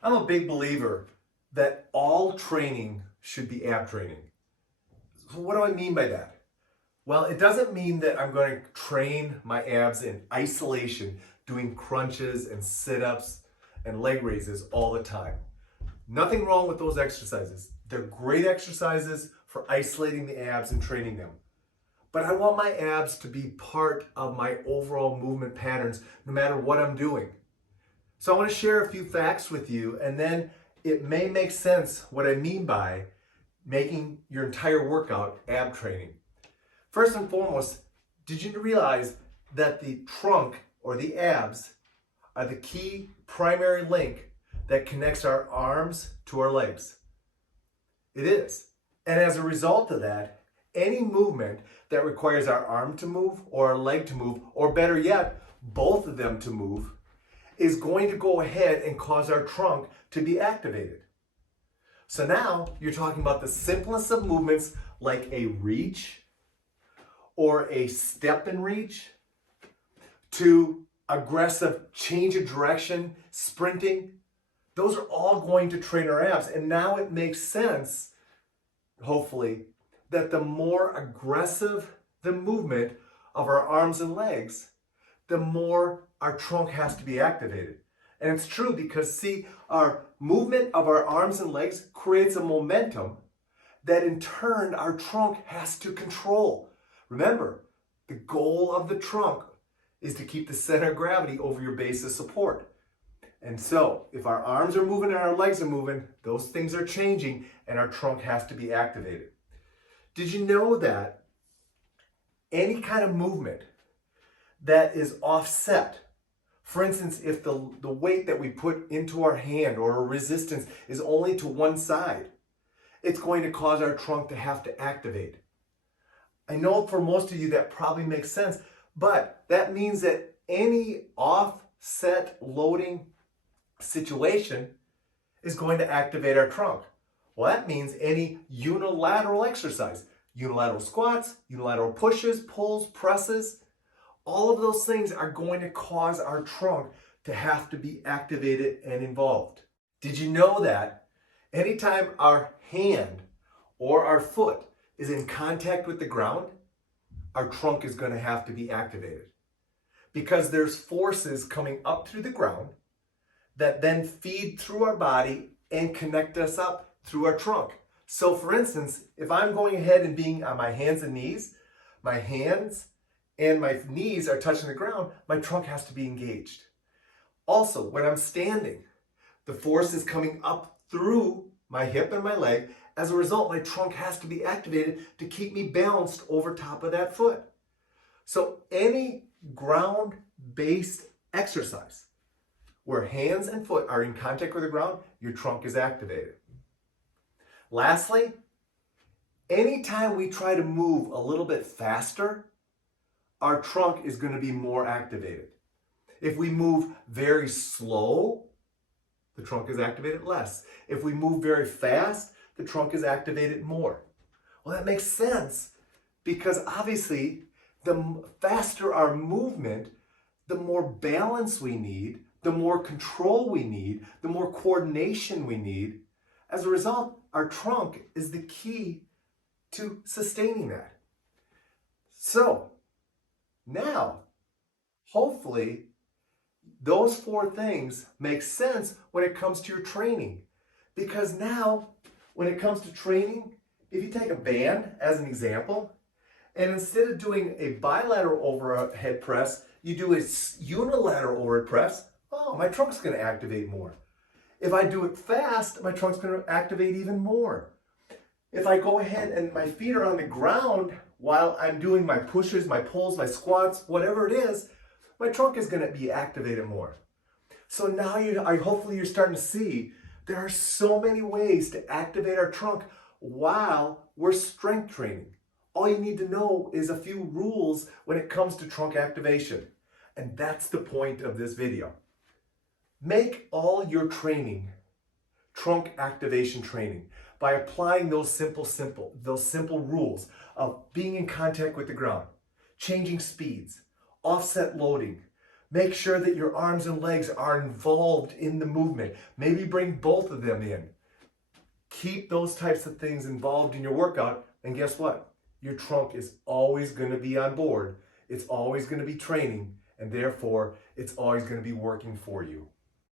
I'm a big believer that all training should be ab training. So what do I mean by that? Well, it doesn't mean that I'm going to train my abs in isolation, doing crunches and sit-ups and leg raises all the time. Nothing wrong with those exercises. They're great exercises for isolating the abs and training them. But I want my abs to be part of my overall movement patterns no matter what I'm doing. So I want to share a few facts with you, and then it may make sense what I mean by making your entire workout ab training. First and foremost, did you realize that the trunk or the abs are the key primary link that connects our arms to our legs? It is. And as a result of that, any movement that requires our arm to move or our leg to move, or better yet, both of them to move, is going to go ahead and cause our trunk to be activated. So now you're talking about the simplest of movements like a reach or a step and reach to aggressive change of direction, sprinting. Those are all going to train our abs. And now it makes sense, hopefully, that the more aggressive the movement of our arms and legs, the more our trunk has to be activated. And it's true because, see, our movement of our arms and legs creates a momentum that in turn our trunk has to control. Remember, the goal of the trunk is to keep the center of gravity over your base of support. And so, if our arms are moving and our legs are moving, those things are changing and our trunk has to be activated. Did you know that any kind of movement that is offset, for instance, if the weight that we put into our hand or a resistance is only to one side, it's going to cause our trunk to have to activate. I know for most of you that probably makes sense, but that means that any offset loading situation is going to activate our trunk. Well, that means any unilateral exercise, unilateral squats, unilateral pushes, pulls, presses, all of those things are going to cause our trunk to have to be activated and involved. Did you know that anytime our hand or our foot is in contact with the ground, our trunk is going to have to be activated? Because there's forces coming up through the ground that then feed through our body and connect us up through our trunk. So for instance, if I'm going ahead and being on my hands and knees, my hands and my knees are touching the ground, my trunk has to be engaged. Also, when I'm standing, the force is coming up through my hip and my leg. As a result, my trunk has to be activated to keep me balanced over top of that foot. So any ground-based exercise where hands and foot are in contact with the ground, your trunk is activated. Lastly, anytime we try to move a little bit faster, our trunk is going to be more activated. If we move very slow, the trunk is activated less. If we move very fast, the trunk is activated more. Well, that makes sense because obviously the faster our movement, the more balance we need, the more control we need, the more coordination we need. As a result, our trunk is the key to sustaining that. So, now, hopefully, those four things make sense when it comes to your training. Because now, when it comes to training, if you take a band as an example, and instead of doing a bilateral overhead press, you do a unilateral overhead press, oh, my trunk's going to activate more. If I do it fast, my trunk's going to activate even more. If I go ahead and my feet are on the ground while I'm doing my pushes, my pulls, my squats, whatever it is, my trunk is going to be activated more. So now hopefully you're starting to see there are so many ways to activate our trunk while we're strength training. All you need to know is a few rules when it comes to trunk activation. And that's the point of this video. Make all your training trunk activation training by applying those simple rules of being in contact with the ground, changing speeds, offset loading, Make sure that your arms and legs are involved in the movement. Maybe bring both of them in. Keep those types of things involved in your workout, and guess what? Your trunk is always going to be on board. It's always going to be training, and therefore, it's always going to be working for you.